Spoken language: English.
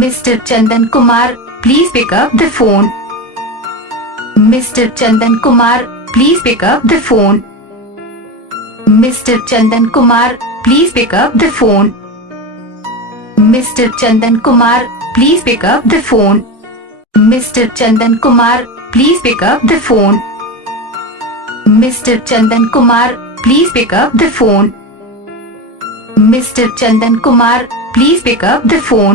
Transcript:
Mr. Chandan Kumar, please pick up the phone. Mr. Chandan Kumar, please pick up the phone. Mr. Chandan Kumar, please pick up the phone. Mr. Chandan Kumar, please pick up the phone. Mr. Chandan Kumar, please pick up the phone. Mr. Chandan Kumar, please pick up the phone. Mr. Chandan Kumar, please pick up the phone.